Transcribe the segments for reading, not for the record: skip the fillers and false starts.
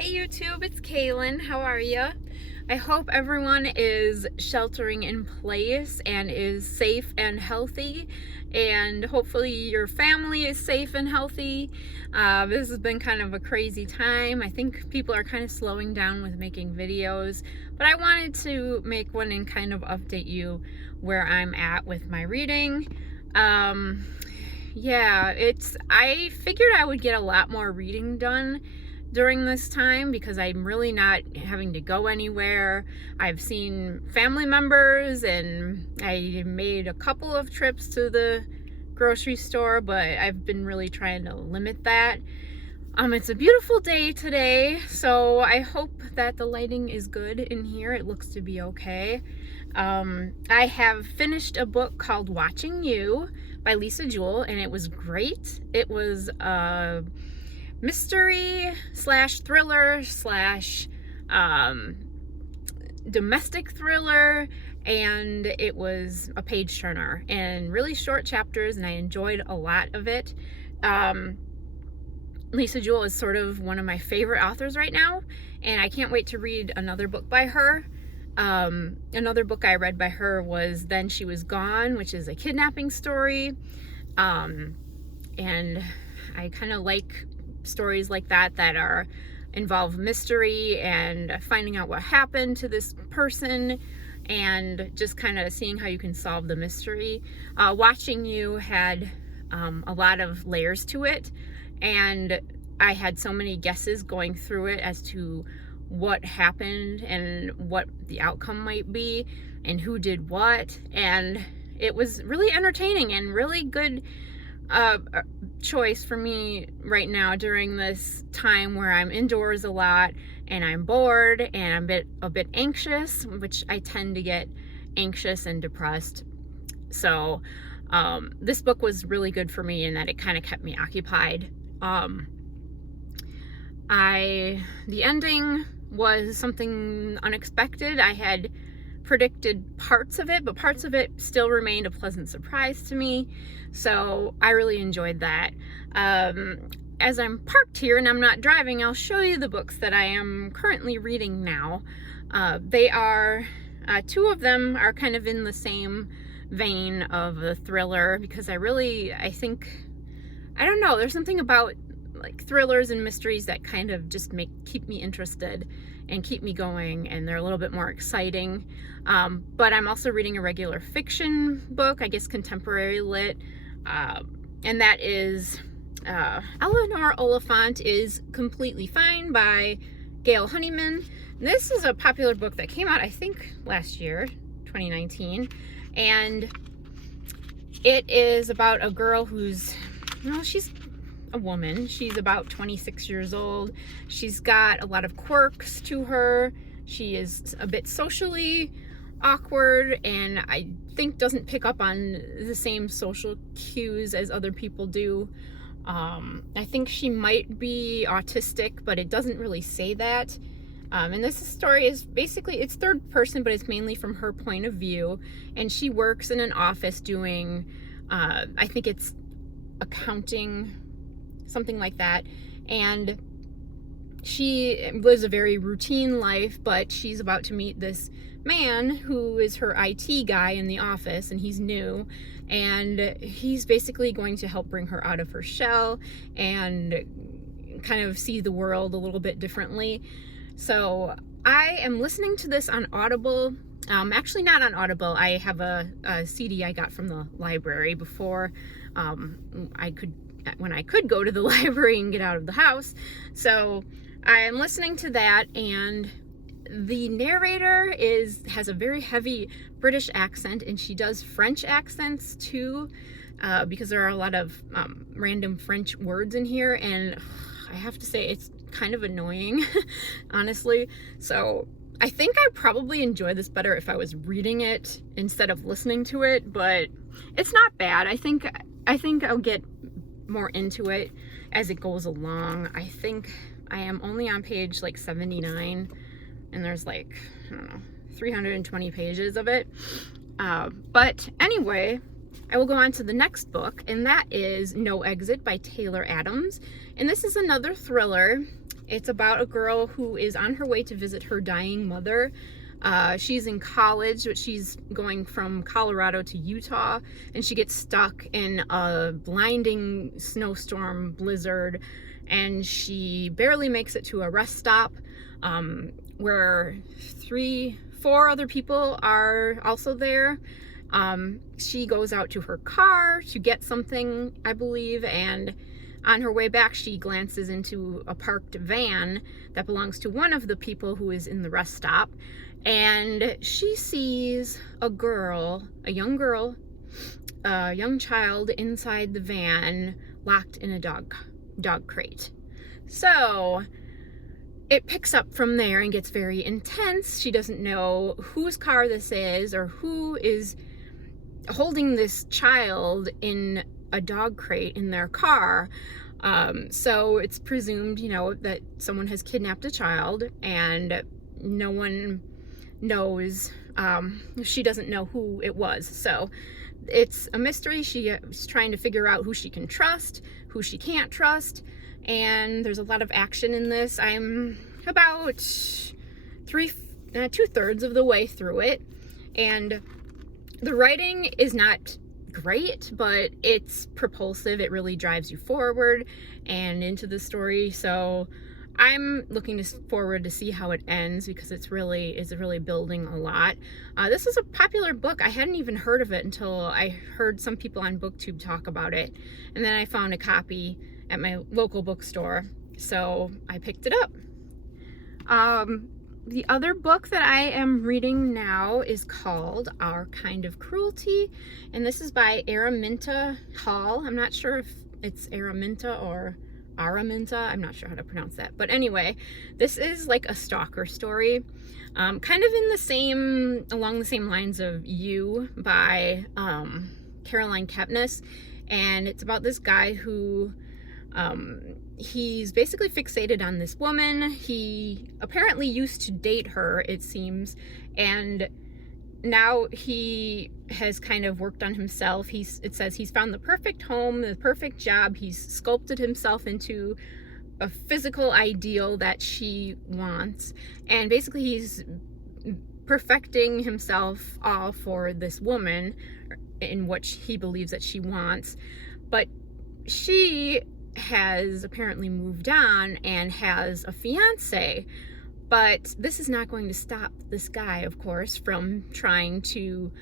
Hey YouTube, it's Kaylin. How are you? I hope everyone is sheltering in place and is safe and healthy, and hopefully your family is safe and healthy. This has been kind of a crazy time. I think people are kind of slowing down with making videos, but I wanted to make one and kind of update you where I'm at with my reading. Yeah, I figured I would get a lot more reading done during this time because I'm really not having to go anywhere. I've seen family members and I made a couple of trips to the grocery store, but I've been really trying to limit that. It's a beautiful day today, so I hope that the lighting is good in here. It looks to be okay. I have finished a book called Watching You by Lisa Jewell, and it was great. It was mystery slash thriller slash domestic thriller, and it was a page turner and really short chapters, and I enjoyed a lot of it. Lisa Jewell is sort of one of my favorite authors right now, and I can't wait to read another book by her. Another book I read by her was Then She Was Gone, which is a kidnapping story, and I kind of like stories like that involve mystery and finding out what happened to this person and just kind of seeing how you can solve the mystery. Watching You had a lot of layers to it, and I had so many guesses going through it as to what happened and what the outcome might be and who did what, and it was really entertaining and really good choice for me right now during this time where I'm indoors a lot and I'm bored and I'm a bit anxious, which I tend to get anxious and depressed. So this book was really good for me in that it kind of kept me occupied. The ending was something unexpected. I had predicted parts of it, but parts of it still remained a pleasant surprise to me, so I really enjoyed that. As I'm parked here and I'm not driving, I'll show you the books that I am currently reading now. They are two of them are kind of in the same vein of a thriller, because I don't know, there's something about like thrillers and mysteries that kind of just keep me interested and keep me going, and they're a little bit more exciting. But I'm also reading a regular fiction book, I guess contemporary lit, and that is Eleanor Oliphant is Completely Fine by Gail Honeyman. This is a popular book that came out, I think, last year, 2019, and it is about a girl who's, she's a woman. She's about 26 years old. She's got a lot of quirks to her. She is a bit socially awkward, and I think doesn't pick up on the same social cues as other people do. I think she might be autistic, but it doesn't really say that. And this story is basically, it's third person, but it's mainly from her point of view. And she works in an office doing, I think it's accounting, something like that. And she lives a very routine life, but she's about to meet this man who is her IT guy in the office, and he's new, and he's basically going to help bring her out of her shell and kind of see the world a little bit differently. So I am listening to this on Audible. Actually not on Audible. I have a CD I got from the library before when I could go to the library and get out of the house. So I am listening to that, and the narrator has a very heavy British accent, and she does French accents too, because there are a lot of random French words in here, and I have to say it's kind of annoying, honestly. So I think I probably enjoy this better if I was reading it instead of listening to it, but it's not bad. I think I'll get more into it as it goes along. I think I am only on page like 79, and there's like, I don't know, 320 pages of it. But anyway, I will go on to the next book, and that is No Exit by Taylor Adams. And this is another thriller, It's about a girl who is on her way to visit her dying mother. She's in college, but she's going from Colorado to Utah, and she gets stuck in a blinding snowstorm blizzard, and she barely makes it to a rest stop, where 4 other people are also there. She goes out to her car to get something, I believe, and on her way back, she glances into a parked van that belongs to one of the people who is in the rest stop, and she sees a young child inside the van, locked in a dog crate. So it picks up from there and gets very intense. She doesn't know whose car this is or who is holding this child in a dog crate in their car. So it's presumed, that someone has kidnapped a child, and no one knows. She doesn't know who it was. So it's a mystery. She's trying to figure out who she can trust, who she can't trust, and there's a lot of action in this. I'm about 2/3 of the way through it, and the writing is not great, but it's propulsive. It really drives you forward and into the story. So I'm looking forward to see how it ends, because it's really building a lot. This was a popular book. I hadn't even heard of it until I heard some people on BookTube talk about it, and then I found a copy at my local bookstore, so I picked it up. The other book that I am reading now is called Kind of Cruelty, and this is by Araminta Hall. I'm not sure if it's Araminta or Araminta. I'm not sure how to pronounce that. But anyway, this is like a stalker story, kind of along the same lines of You by Caroline Kepnes. And it's about this guy who he's basically fixated on this woman. He apparently used to date her, it seems, and now he has kind of worked on himself. It says he's found the perfect home, the perfect job. He's sculpted himself into a physical ideal that she wants, and basically he's perfecting himself all for this woman in what he believes that she wants. But she has apparently moved on and has a fiance. But this is not going to stop this guy, of course, from trying to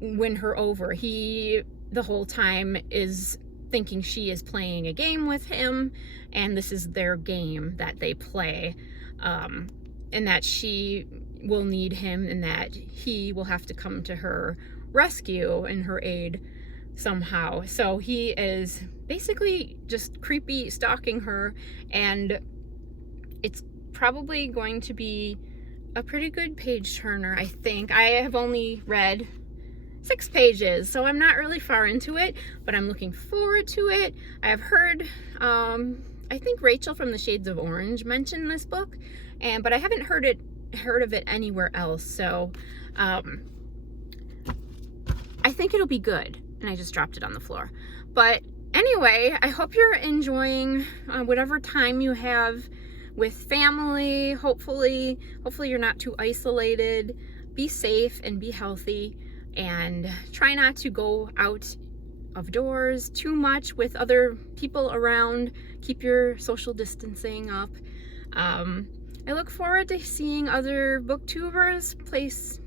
win her over. He, the whole time, is thinking she is playing a game with him, and this is their game that they play, and that she will need him, and that he will have to come to her rescue and her aid somehow. So he is basically just creepy stalking her, and it's probably going to be a pretty good page turner, I think. I have only read 6 pages, so I'm not really far into it, but I'm looking forward to it. I have heard, I think Rachel from the Shades of Orange mentioned this book, but I haven't heard of it anywhere else, so I think it'll be good. And I just dropped it on the floor. But anyway, I hope you're enjoying whatever time you have with family. Hopefully you're not too isolated. Be safe and be healthy, and try not to go out of doors too much with other people around. Keep your social distancing up. I look forward to seeing other booktubers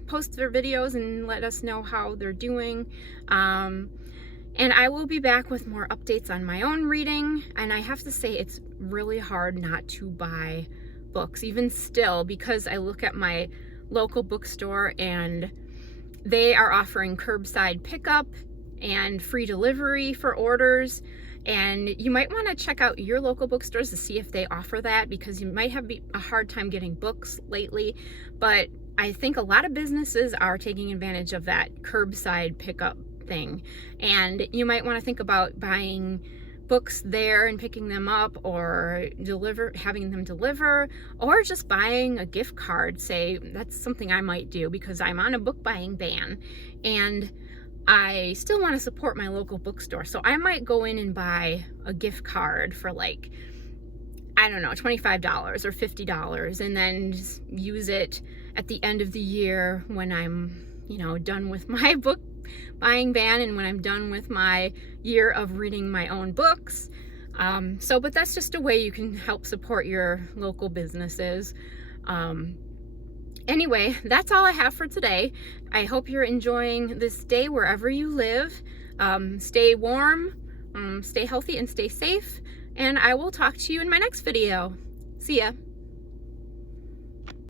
post their videos and let us know how they're doing. And I will be back with more updates on my own reading. And I have to say, it's really hard not to buy books, even still, because I look at my local bookstore and they are offering curbside pickup and free delivery for orders. And you might want to check out your local bookstores to see if they offer that, because you might have a hard time getting books lately. But I think a lot of businesses are taking advantage of that curbside pickup thing. And you might want to think about buying books there and picking them up, or having them deliver, or just buying a gift card. Say, that's something I might do, because I'm on a book buying ban and I still want to support my local bookstore. So I might go in and buy a gift card for, like, I don't know, $25 or $50, and then just use it at the end of the year when I'm, done with my book buying ban and when I'm done with my year of reading my own books. But that's just a way you can help support your local businesses. Anyway, that's all I have for today. I hope you're enjoying this day wherever you live. Stay warm, stay healthy, and stay safe. And I will talk to you in my next video. See ya.